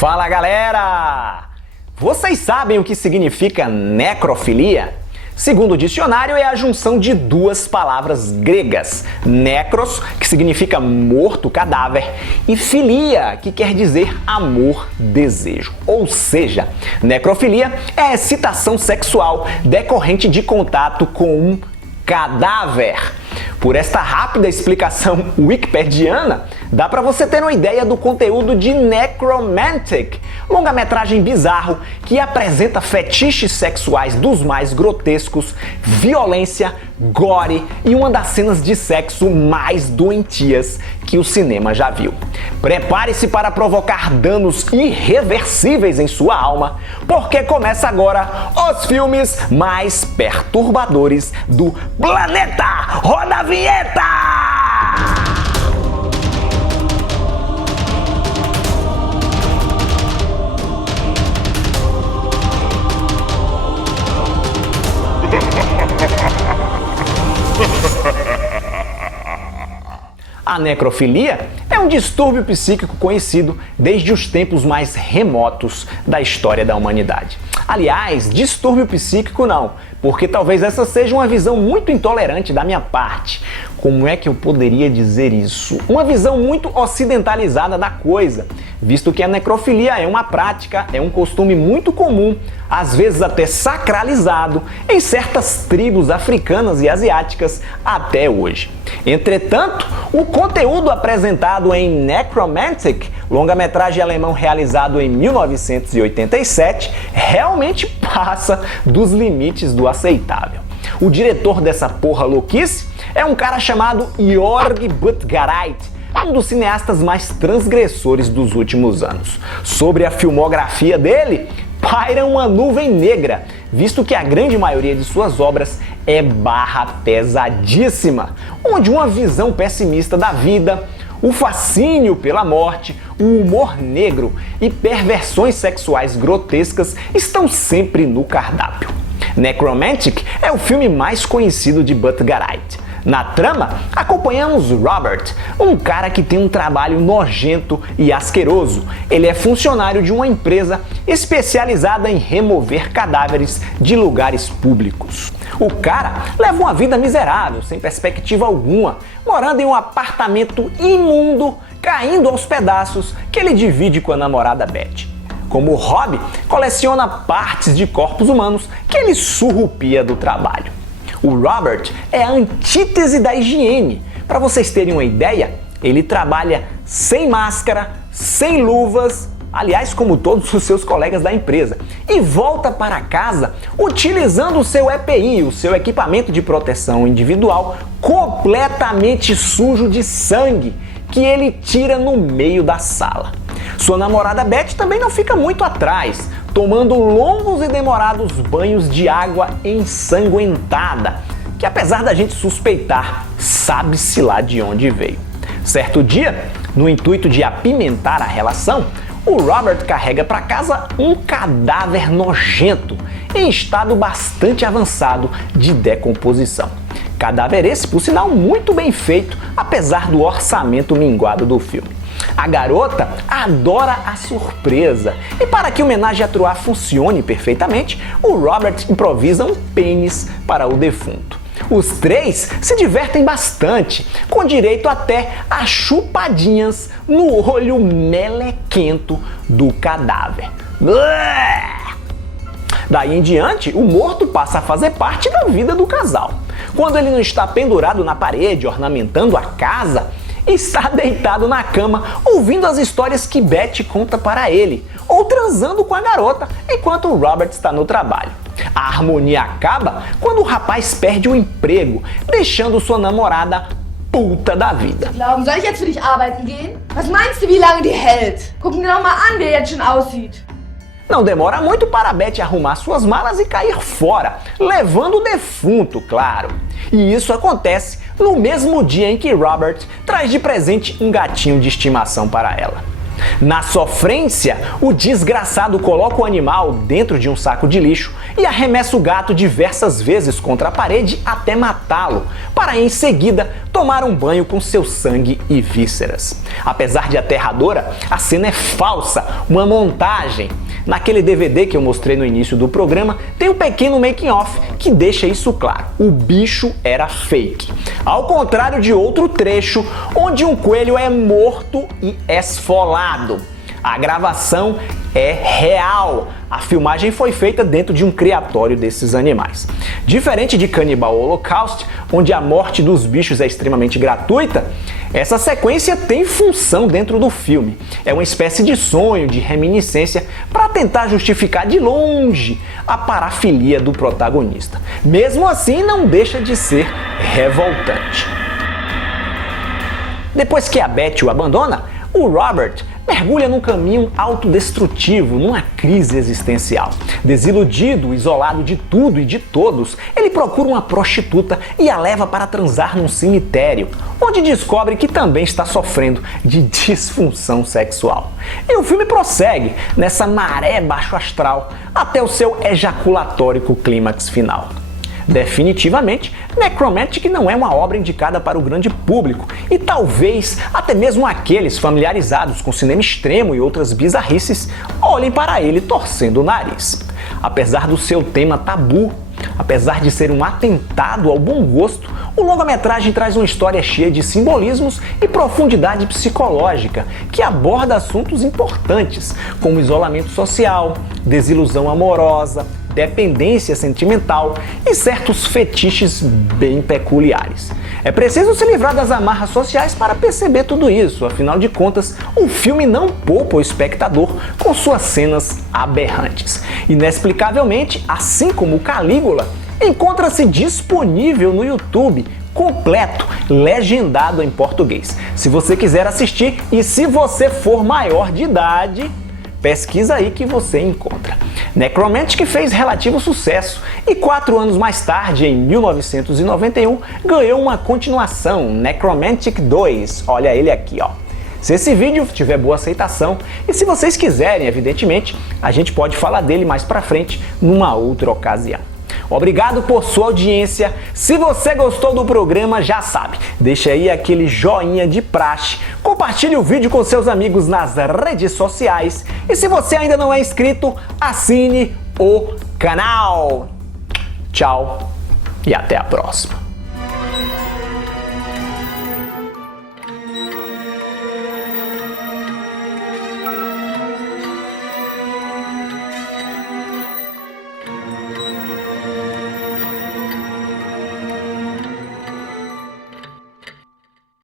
Fala galera! Vocês sabem o que significa necrofilia? Segundo o dicionário, é a junção de duas palavras gregas, necros, que significa morto, cadáver, e filia, que quer dizer amor, desejo. Ou seja, necrofilia é a excitação sexual decorrente de contato com um cadáver. Por esta rápida explicação wikipediana, dá para você ter uma ideia do conteúdo de Necromantic, longa-metragem bizarro que apresenta fetiches sexuais dos mais grotescos, violência, gore e uma das cenas de sexo mais doentias que o cinema já viu. Prepare-se para provocar danos irreversíveis em sua alma, porque começa agora os filmes mais perturbadores do planeta! Roda a vinheta! A necrofilia é um distúrbio psíquico conhecido desde os tempos mais remotos da história da humanidade. Aliás, distúrbio psíquico não, porque talvez essa seja uma visão muito intolerante da minha parte. Como é que eu poderia dizer isso? Uma visão muito ocidentalizada da coisa, visto que a necrofilia é uma prática, é um costume muito comum, às vezes até sacralizado, em certas tribos africanas e asiáticas até hoje. Entretanto, o conteúdo apresentado em Necromantic, longa-metragem alemão realizado em 1987, realmente passa dos limites do aceitável. O diretor dessa porra louquice é um cara chamado Jörg Buttgereit, um dos cineastas mais transgressores dos últimos anos. Sobre a filmografia dele, paira uma nuvem negra, visto que a grande maioria de suas obras é barra pesadíssima, onde uma visão pessimista da vida, o fascínio pela morte, o humor negro e perversões sexuais grotescas estão sempre no cardápio. Necromantic é o filme mais conhecido de Buttgereit. Na trama, acompanhamos Robert, um cara que tem um trabalho nojento e asqueroso. Ele é funcionário de uma empresa especializada em remover cadáveres de lugares públicos. O cara leva uma vida miserável, sem perspectiva alguma, morando em um apartamento imundo, caindo aos pedaços, que ele divide com a namorada Beth. Como hobby, coleciona partes de corpos humanos que ele surrupia do trabalho. O Robert é a antítese da higiene. Para vocês terem uma ideia, ele trabalha sem máscara, sem luvas, aliás, como todos os seus colegas da empresa, e volta para casa utilizando o seu EPI, o seu equipamento de proteção individual, completamente sujo de sangue, que ele tira no meio da sala. Sua namorada Beth também não fica muito atrás, tomando longos e demorados banhos de água ensanguentada, que apesar da gente suspeitar, sabe-se lá de onde veio. Certo dia, no intuito de apimentar a relação, o Robert carrega para casa um cadáver nojento, em estado bastante avançado de decomposição. Cadáver esse, por sinal, muito bem feito, apesar do orçamento minguado do filme. A garota adora a surpresa e para que o homenagem a Troar funcione perfeitamente, o Robert improvisa um pênis para o defunto. Os três se divertem bastante, com direito até a chupadinhas no olho melequento do cadáver. Daí em diante, o morto passa a fazer parte da vida do casal. Quando ele não está pendurado na parede, ornamentando a casa, está deitado na cama, ouvindo as histórias que Beth conta para ele, ou transando com a garota, enquanto o Robert está no trabalho. A harmonia acaba quando o rapaz perde o emprego, deixando sua namorada puta da vida. Soll ich jetzt für dich arbeiten gehen? Was meinst du, wie lange die hält? Guck dir doch mal an, wie er jetzt schon aussieht. Não demora muito para Beth arrumar suas malas e cair fora, levando o defunto, claro. E isso acontece no mesmo dia em que Robert traz de presente um gatinho de estimação para ela. Na sofrência, o desgraçado coloca o animal dentro de um saco de lixo e arremessa o gato diversas vezes contra a parede até matá-lo, para em seguida tomar um banho com seu sangue e vísceras. Apesar de aterradora, a cena é falsa, uma montagem. Naquele DVD que eu mostrei no início do programa, tem um pequeno making-off que deixa isso claro. O bicho era fake. Ao contrário de outro trecho, onde um coelho é morto e esfolado. A gravação é real. A filmagem foi feita dentro de um criatório desses animais. Diferente de Cannibal Holocaust, onde a morte dos bichos é extremamente gratuita, essa sequência tem função dentro do filme. É uma espécie de sonho, de reminiscência, para tentar justificar de longe a parafilia do protagonista. Mesmo assim, não deixa de ser revoltante. Depois que a Beth o abandona, o Robert mergulha num caminho autodestrutivo, numa crise existencial. Desiludido, isolado de tudo e de todos, ele procura uma prostituta e a leva para transar num cemitério, onde descobre que também está sofrendo de disfunção sexual. E o filme prossegue nessa maré baixo astral até o seu ejaculatório clímax final. Definitivamente, Necromantic não é uma obra indicada para o grande público e talvez até mesmo aqueles familiarizados com cinema extremo e outras bizarrices olhem para ele torcendo o nariz. Apesar do seu tema tabu, apesar de ser um atentado ao bom gosto, o longa-metragem traz uma história cheia de simbolismos e profundidade psicológica que aborda assuntos importantes como isolamento social, desilusão amorosa, dependência sentimental e certos fetiches bem peculiares. É preciso se livrar das amarras sociais para perceber tudo isso, afinal de contas, o filme não poupa o espectador com suas cenas aberrantes. Inexplicavelmente, assim como o Calígula, encontra-se disponível no YouTube, completo, legendado em português. Se você quiser assistir e se você for maior de idade, pesquisa aí que você encontra. Necromantic fez relativo sucesso e 4 anos mais tarde, em 1991, ganhou uma continuação, Necromantic 2. Olha ele aqui, ó. Se esse vídeo tiver boa aceitação e se vocês quiserem, evidentemente, a gente pode falar dele mais pra frente numa outra ocasião. Obrigado por sua audiência. Se você gostou do programa, já sabe, deixa aí aquele joinha de praxe, compartilhe o vídeo com seus amigos nas redes sociais e se você ainda não é inscrito, assine o canal. Tchau e até a próxima.